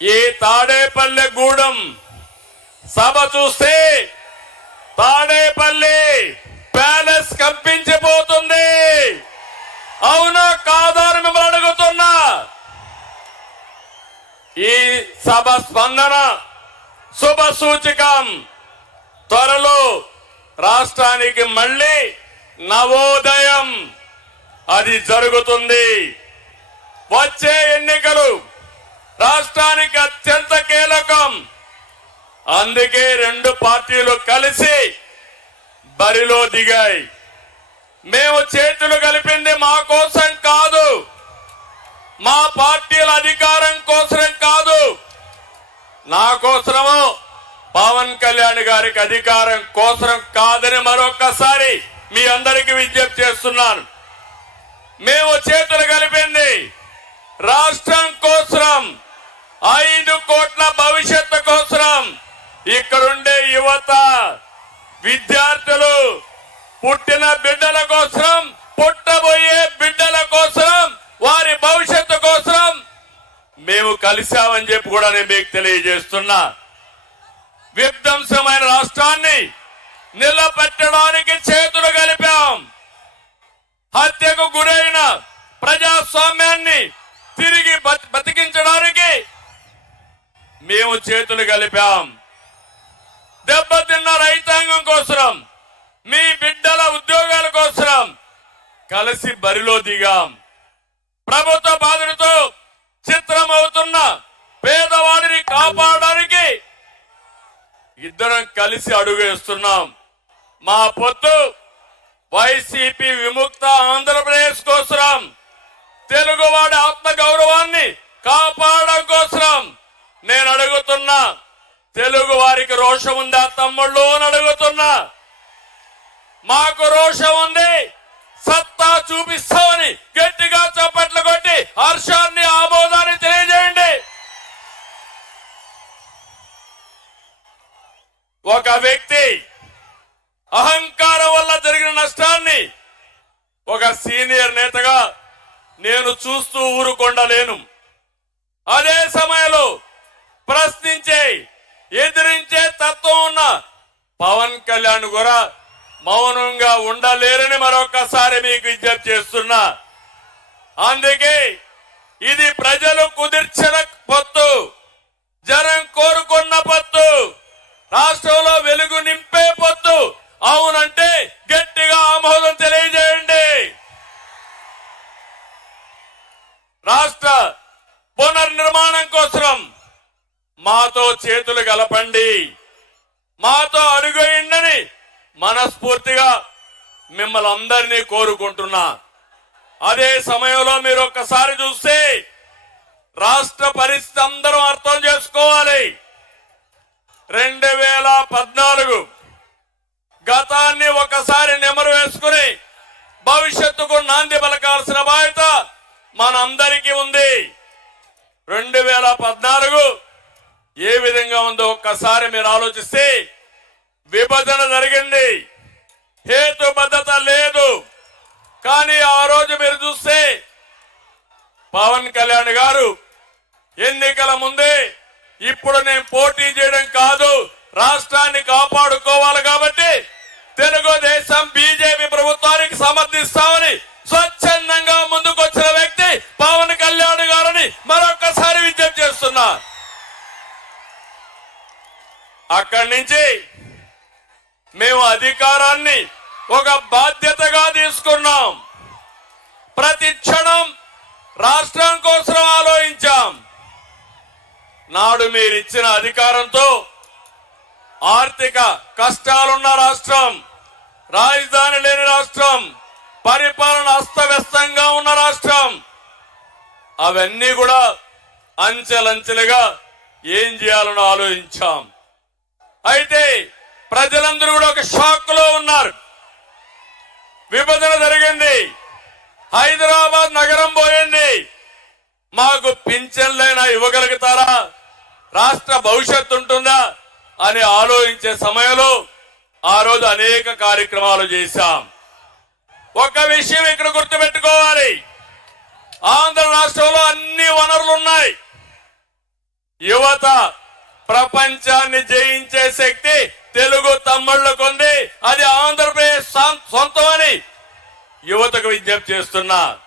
ఈ తాడేపల్లిగూడెం సభ చూస్తే తాడేపల్లి ప్యాలెస్ కంపించిపోతుంది. అవునా కాదా అని మిమ్మల్ని అడుగుతున్నా. ఈ సభ స్పందన శుభ సూచకం. త్వరలో రాష్ట్రానికి మళ్ళీ నవోదయం అది జరుగుతుంది. వచ్చే ఎన్నికలు రాష్ట్రానికి అత్యంత కీలకం. అందుకే రెండు పార్టీలు కలిసి బరిలో దిగాయి. మేము చేతులు కలిపింది మా కోసం కాదు, మా పార్టీల అధికారం కోసం కాదు, నా కోసమో పవన్ కళ్యాణ్ గారికి అధికారం కోసం కాదని మరొకసారి మీ అందరికీ విజ్ఞప్తి చేస్తున్నాను. మేము చేతులు కలిపింది రాష్ట్రం కోసం, 5 కోట్ల భవిష్యత్తు కోసం. ఇక్కడుండే యువత, విద్యార్థులు, పుట్టిన బిడ్డల కోసం, పుట్టబోయే బిడ్డల కోసం, వారి భవిష్యత్తు కోసం మేము కలిశామని చెప్పి కూడా నేను మీకు తెలియజేస్తున్నా. విధ్వంసమైన రాష్ట్రాన్ని నిలబెట్టడానికి చేతులు కలిపాం. హత్యకు గురైన ప్రజాస్వామ్యాన్ని తిరిగి బతికించడానికి మేము చేతులు కలిపాం. దెబ్బతిన్న రైతాంగం కోసం, మీ బిడ్డల ఉద్యోగాల కోసం కలిసి బరిలో దిగాం. ప్రభుత్వ బాధలతో చిత్రమవుతున్న పేదవాడిని కాపాడడానికి ఇద్దరం కలిసి అడుగేస్తున్నాం. మా పొత్తు వైసీపీ విముక్త ఆంధ్రప్రదేశ్ కోసం, తెలుగువాడి ఆత్మ గౌరవాన్ని కాపాడడం కోసం. నేను అడుగుతున్నా, తెలుగు వారికి రోషం ఉందా తమ్ముళ్ళు అని అడుగుతున్నా. మాకు రోషం ఉంది, సత్తా చూపిస్తామని గట్టిగా చప్పట్లు కొట్టి హర్షాన్ని, ఆమోదాన్ని తెలియజేయండి. ఒక వ్యక్తి అహంకారం వల్ల జరిగిన నష్టాన్ని ఒక సీనియర్ నేతగా నేను చూస్తూ ఊరుకొండలేను. అదే సమయంలో ప్రశ్నించే, ఎదిరించే తత్వం ఉన్న పవన్ కళ్యాణ్ కూడా మౌనంగా ఉండలేరని మరొకసారి మీకు విజ్ఞప్తి చేస్తున్నా. అందుకే ఇది ప్రజలు కుదిర్చిన పొత్తు, జనం కోరుకున్న పొత్తు, రాష్ట్రంలో వెలుగు నింపే పొత్తు. అవునంటే గట్టిగా ఆమోదం తెలియజేయండి. రాష్ట్ర పునర్నిర్మాణం కోసం మాతో చేతులు కలపండి, మాతో అడుగేయండి మనస్ఫూర్తిగా మిమ్మల్ని అందరినీ కోరుకుంటున్నా. అదే సమయంలో మీరు ఒక్కసారి చూస్తే రాష్ట్ర పరిస్థితి అందరూ అర్థం చేసుకోవాలి. 2014 గతాన్ని ఒకసారి నెమరు వేసుకుని భవిష్యత్తుకు నాంది పలకాల్సిన బాధ్యత మనందరికీ ఉంది. 2014 ఏ విధంగా ఉందో ఒక్కసారి మీరు ఆలోచిస్తే, విభజన జరిగింది, హేతుబద్ధత లేదు. కానీ ఆ రోజు మీరు చూస్తే పవన్ కళ్యాణ్ గారు ఎన్నికల ముందే, ఇప్పుడు నేను పోటీ చేయడం కాదు, రాష్ట్రాన్ని కాపాడుకోవాలి కాబట్టి తెలుగుదేశం బీజేపీ ప్రభుత్వానికి సమర్థిస్తామని స్వచ్ఛందంగా ముందుకొచ్చిన వ్యక్తి పవన్ కళ్యాణ్ గారని మరొకసారి విజ్ఞప్తి చేస్తున్నా. అక్కడి నుంచి మేము అధికారాన్ని ఒక బాధ్యతగా తీసుకున్నాం. ప్రతి క్షణం రాష్ట్రం కోసం ఆలోచించాం. నాడు మీరిచ్చిన అధికారంతో ఆర్థిక కష్టాలున్న రాష్ట్రం, రాజధాని లేని రాష్ట్రం, పరిపాలన అస్తవ్యస్తంగా ఉన్న రాష్ట్రం, అవన్నీ కూడా అంచెలంచెలుగా ఏం చేయాలని ఆలోచించాం. అయితే ప్రజలందరూ కూడా ఒక షాక్ లో ఉన్నారు. విభజన జరిగింది, హైదరాబాద్ నగరం పోయింది, మాకు పింఛన్లైనా ఇవ్వగలుగుతారా, రాష్ట్ర భవిష్యత్తు ఉంటుందా అని ఆలోచించే సమయంలో ఆ రోజు అనేక కార్యక్రమాలు చేశాం. ఒక విషయం ఇక్కడ గుర్తుపెట్టుకోవాలి, ఆంధ్ర రాష్ట్రంలో అన్ని వనరులు ఉన్నాయి. యువత ప్రపంచాన్ని జయించే శక్తి తెలుగు తమ్ముళ్లకుంది. అది ఆంధ్రప్రదేశ్ సొంతమని యువతకు విజ్ఞప్తి చేస్తున్నా.